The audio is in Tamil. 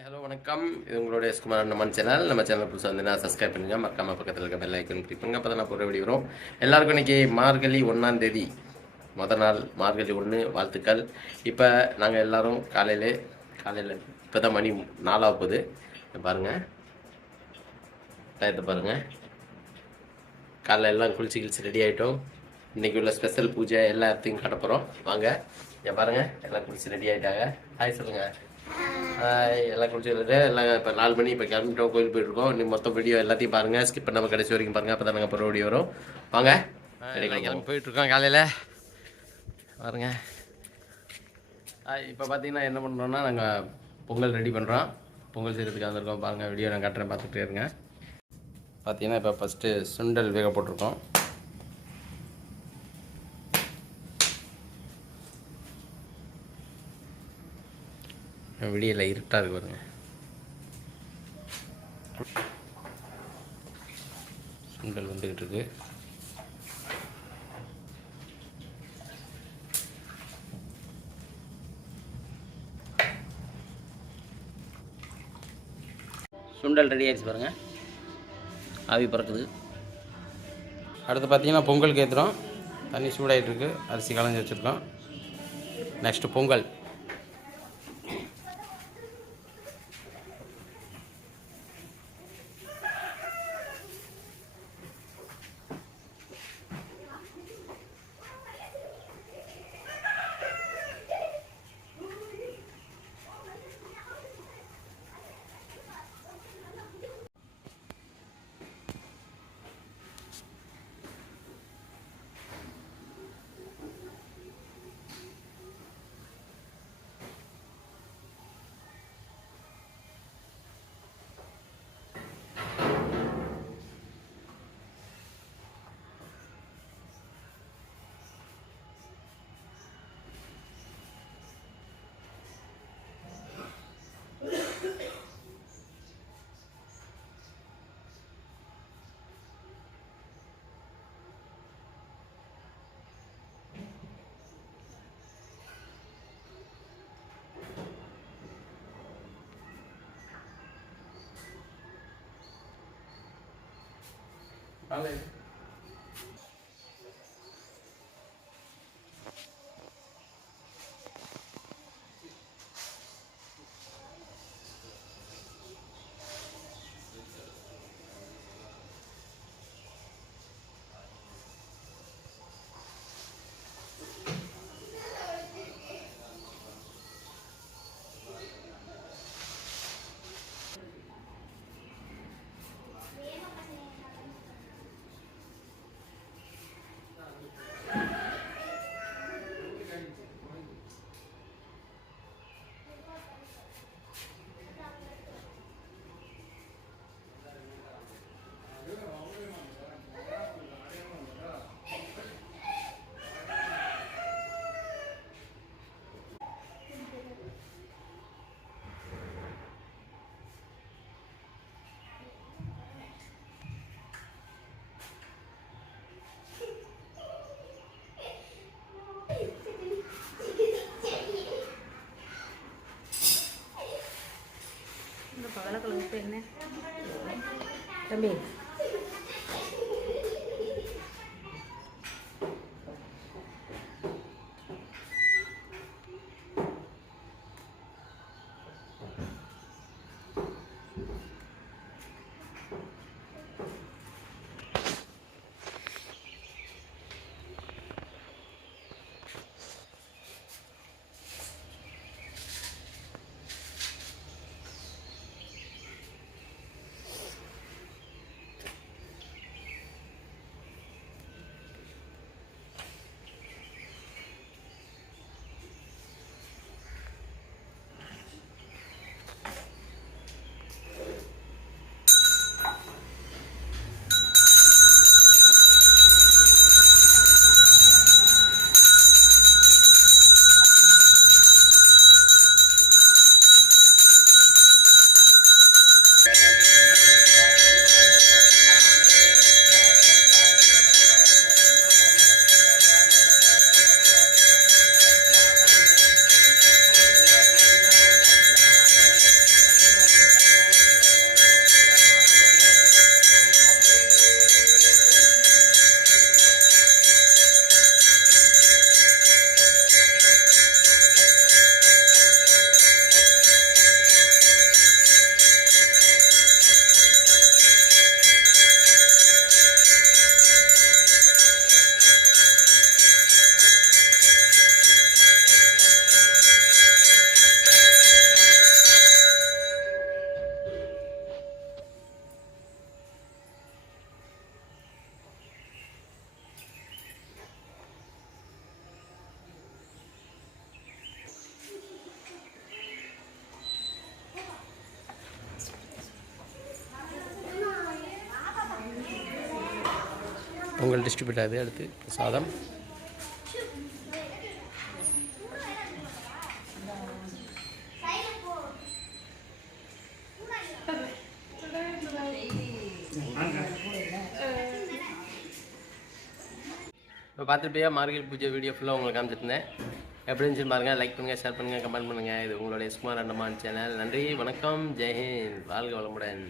ஹாய் ஹலோ வணக்கம். இது உங்களுடைய எஸ்குமார் நம்மன் சேனல். நம்ம சேனல் புதுசாக இருந்ததுன்னா சப்ஸ்கிரைப் பண்ணுங்க. மறக்காம பக்கத்தில் இருக்க பெல் ஐக்கன் கிளிக் பண்ணுங்க. அப்போ தான் நான் போகிற வீடியோ வரும். எல்லாருக்கும் இன்னைக்கு மார்கழி 1ஆம் தேதி மொதல் நாள் மார்கழி 1 வாழ்த்துக்கள். இப்போ நாங்கள் எல்லாரும் காலையில் இப்போ தான் மணி 4 போகுது. பாருங்கள் டயத்தை பாருங்கள். காலைல எல்லாம் குளிச்சு ரெடி ஆகிட்டோம். இன்றைக்கி உள்ள ஸ்பெஷல் பூஜை எல்லாத்தையும் காட்ட போகிறோம். வாங்க இங்கே பாருங்கள், எல்லாம் குளிச்சு ரெடி ஆகிட்டாங்க. ஹாய் சொல்லுங்கள். எல்லாம் குளிச்சுட்டு எல்லாம் இப்போ 4 மணி இப்போ கிளம்பிட்டோம். கோயில் போயிட்டுருக்கோம். இன்னும் மொத்தம் வீடியோ எல்லாத்தையும் பாருங்கள். ஸ்கிப் பண்ணாமல் கடைசி வரைக்கும் பாருங்கள். அப்போ தான் நாங்கள் போகிற வீடியோ வரும். வாங்க கிளம்பி போயிட்டுருக்கோம். காலையில் பாருங்க. இப்போ பார்த்தீங்கன்னா என்ன பண்ணுறோன்னா, நாங்கள் பொங்கல் ரெடி பண்ணுறோம். பொங்கல் செய்கிறதுக்கு வந்திருக்கோம். பாருங்கள், வீடியோ நான் காட்டுறேன், பார்த்துட்டே இருங்க. பார்த்தீங்கன்னா இப்போ ஃபஸ்ட்டு சுண்டல் வேக போட்டிருக்கோம். விடியல இருட்டாக இருக்கு பாருங்க. சுண்டல் வந்துக்கிட்டு இருக்கு. சுண்டல் ரெடி ஆகிடுச்சு பாருங்கள், ஆவி பறக்குது. அடுத்து பார்த்தீங்கன்னா பொங்கலுக்கு ஏற்றுறோம். தண்ணி சூடாகிட்டு இருக்கு. அரிசி களைஞ்சி வச்சுருக்கோம். நெக்ஸ்ட்டு பொங்கல். Vale. என்ன தம்பி பொங்கல் டிஸ்ட்ரிபியூட் ஆகுது. அடுத்து சாதம். இப்போ பார்த்துட்டு மார்கழி பூஜை வீடியோ ஃபுல்லாக உங்களுக்கு காமிச்சிருந்தேன். எப்படி இருந்துச்சு பாருங்கள். லைக் பண்ணுங்கள், ஷேர் பண்ணுங்கள், கமெண்ட் பண்ணுங்கள். இது உங்களுடைய சுமார் அண்டமான் சேனல். நன்றி, வணக்கம், ஜெய்ஹிந்த், வாழ்க வளமுடன்.